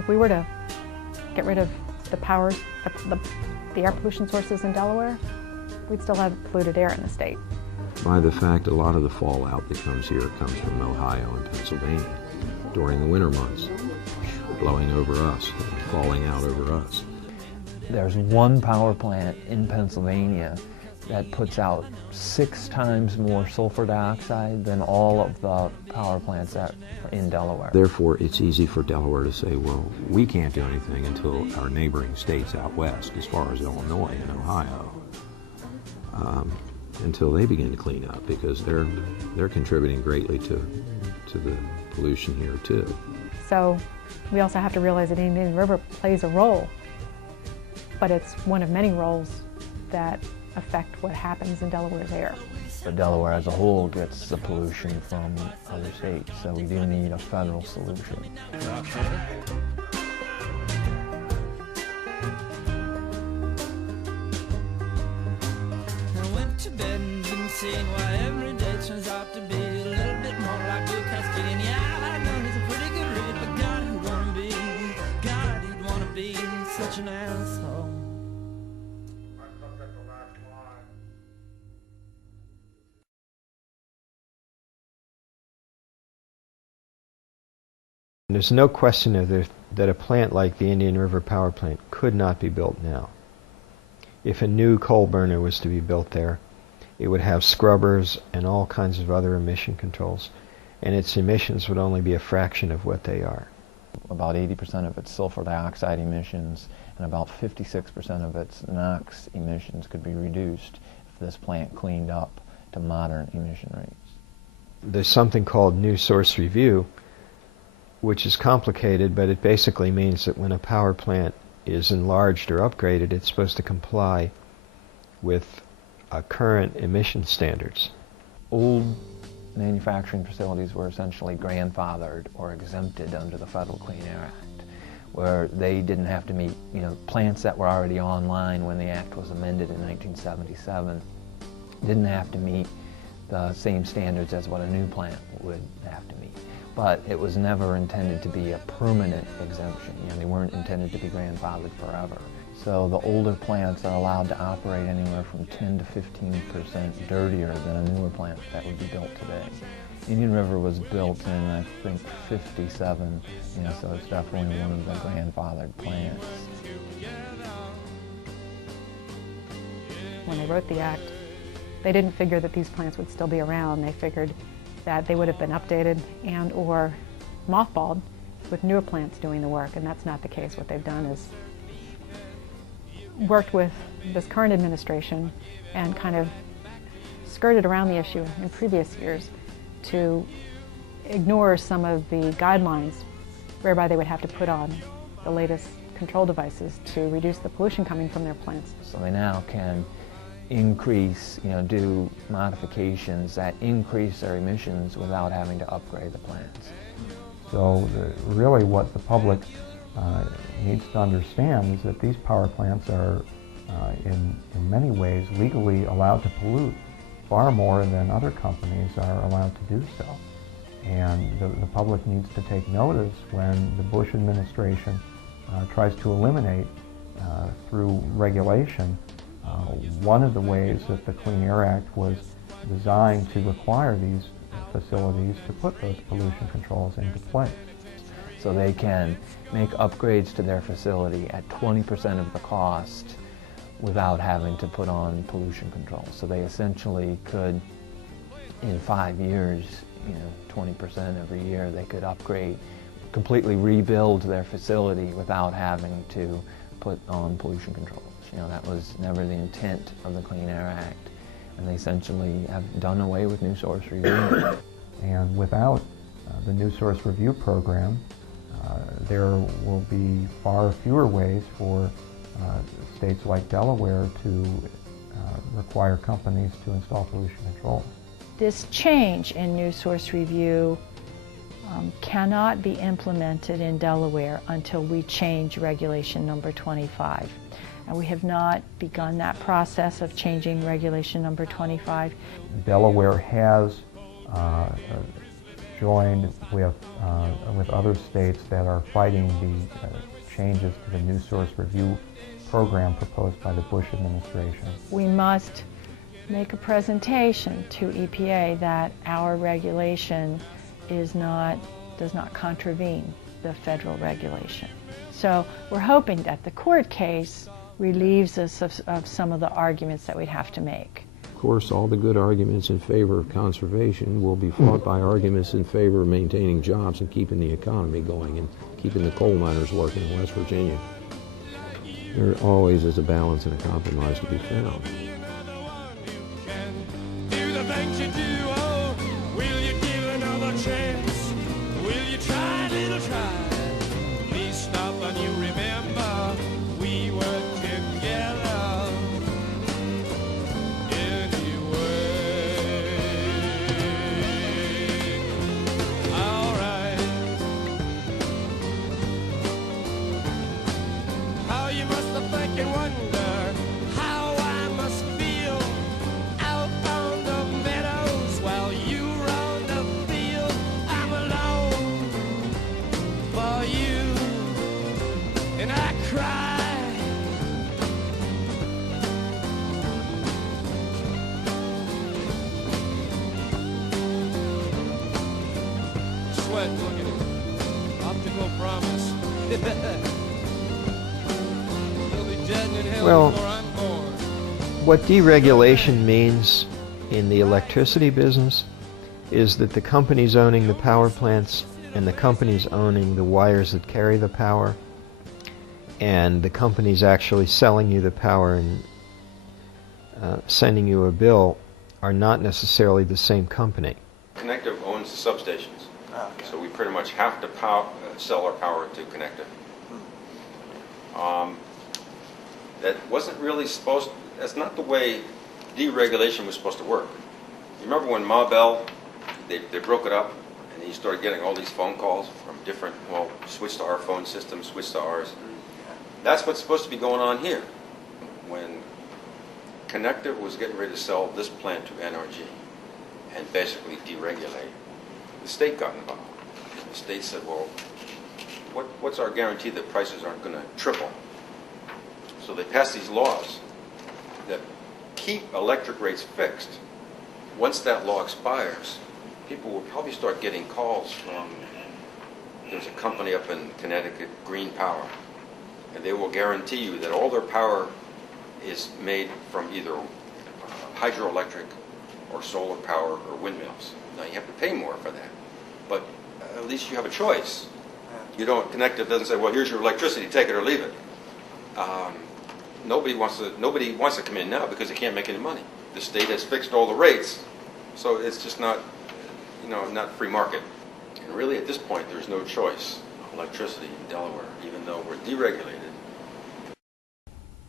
If we were to get rid of the powers, the air pollution sources in Delaware, we'd still have polluted air in the state. By the fact a lot of the fallout that comes here comes from Ohio and Pennsylvania during the winter months, blowing over us, falling out over us. There's one power plant in Pennsylvania that puts out 6 times more sulfur dioxide than all of the power plants that are in Delaware. Therefore, it's easy for Delaware to say, well, we can't do anything until our neighboring states out west, as far as Illinois and Ohio, until they begin to clean up, because they're contributing greatly to the pollution here too. So we also have to realize that Indian River plays a role, but it's one of many roles that affect what happens in Delaware's air. But Delaware as a whole gets the pollution from other states, so we do need a federal solution. I went to bed and been seeing why every day turns out to be a little bit more like Blue Cascade. Yeah, I know he's a pretty good read, but God, he'd wanna be such an asshole. There's no question that a plant like the Indian River Power Plant could not be built now. If a new coal burner was to be built there, it would have scrubbers and all kinds of other emission controls, and its emissions would only be a fraction of what they are. About 80% of its sulfur dioxide emissions and about 56% of its NOx emissions could be reduced if this plant cleaned up to modern emission rates. There's something called New Source Review, which is complicated, but it basically means that when a power plant is enlarged or upgraded, it's supposed to comply with current emission standards. Old manufacturing facilities were essentially grandfathered or exempted under the Federal Clean Air Act, where they didn't have to meet, plants that were already online when the Act was amended in 1977 didn't have to meet the same standards as what a new plant would have to meet. But it was never intended to be a permanent exemption. They weren't intended to be grandfathered forever. So the older plants are allowed to operate anywhere from 10 to 15% dirtier than a newer plant that would be built today. Indian River was built in, I think, 57, so it's definitely one of the grandfathered plants. When they wrote the Act, they didn't figure that these plants would still be around. They figured that they would have been updated and or mothballed with newer plants doing the work, and that's not the case. What they've done is worked with this current administration and kind of skirted around the issue in previous years to ignore some of the guidelines whereby they would have to put on the latest control devices to reduce the pollution coming from their plants. So they now can increase, do modifications that increase their emissions without having to upgrade the plants. So really what the public needs to understand is that these power plants are in many ways legally allowed to pollute far more than other companies are allowed to do so. And the public needs to take notice when the Bush administration tries to eliminate through regulation one of the ways that the Clean Air Act was designed to require these facilities to put those pollution controls into place. So they can make upgrades to their facility at 20% of the cost without having to put on pollution controls. So they essentially could, in 5 years, 20% every year, they could upgrade, completely rebuild their facility without having to put on pollution controls. That was never the intent of the Clean Air Act, and they essentially have done away with New Source Review. And without the New Source Review program, there will be far fewer ways for states like Delaware to require companies to install pollution controls. This change in New Source Review cannot be implemented in Delaware until we change Regulation Number 25. And we have not begun that process of changing Regulation Number 25. Delaware has joined with other states that are fighting the changes to the new source review program proposed by the Bush administration. We must make a presentation to EPA that our regulation does not contravene the federal regulation. So we're hoping that the court case relieves us of some of the arguments that we'd have to make. Of course, all the good arguments in favor of conservation will be fought by arguments in favor of maintaining jobs and keeping the economy going and keeping the coal miners working in West Virginia. There always is a balance and a compromise to be found. Do the things you do, oh, will you give another chance? Will you try, little try? Please stop and you remember we were together anyway. Alright. How you must have think and wonder how I must feel out on the meadows while you round the field. I'm alone for you, and I cry. Sweat, look at it. Optical promise. You'll be dead in hell Well, before I'm born. what deregulation means in the electricity business is that the companies owning the power plants and the companies owning the wires that carry the power and the companies actually selling you the power and sending you a bill are not necessarily the same company. Connective owns the substations, so we pretty much have to sell our power to Connective. That wasn't really that's not the way deregulation was supposed to work. You remember when Ma Bell, they broke it up, and you started getting all these phone calls from different, well, switch to our phone system, switch to ours. That's what's supposed to be going on here. When Connective was getting ready to sell this plant to NRG and basically deregulate, the state got involved. The state said, well, what's our guarantee that prices aren't going to triple? So they passed these laws that keep electric rates fixed. Once that law expires, people will probably start getting calls from, there's a company up in Connecticut, Green Power, and they will guarantee you that all their power is made from either hydroelectric or solar power or windmills. Now you have to pay more for that, but at least you have a choice. You don't, Connective doesn't say, well, here's your electricity, take it or leave it. Nobody wants to come in now because they can't make any money. The state has fixed all the rates, so it's just not, not free market. And really, at this point, there's no choice of electricity in Delaware, even though we're deregulated.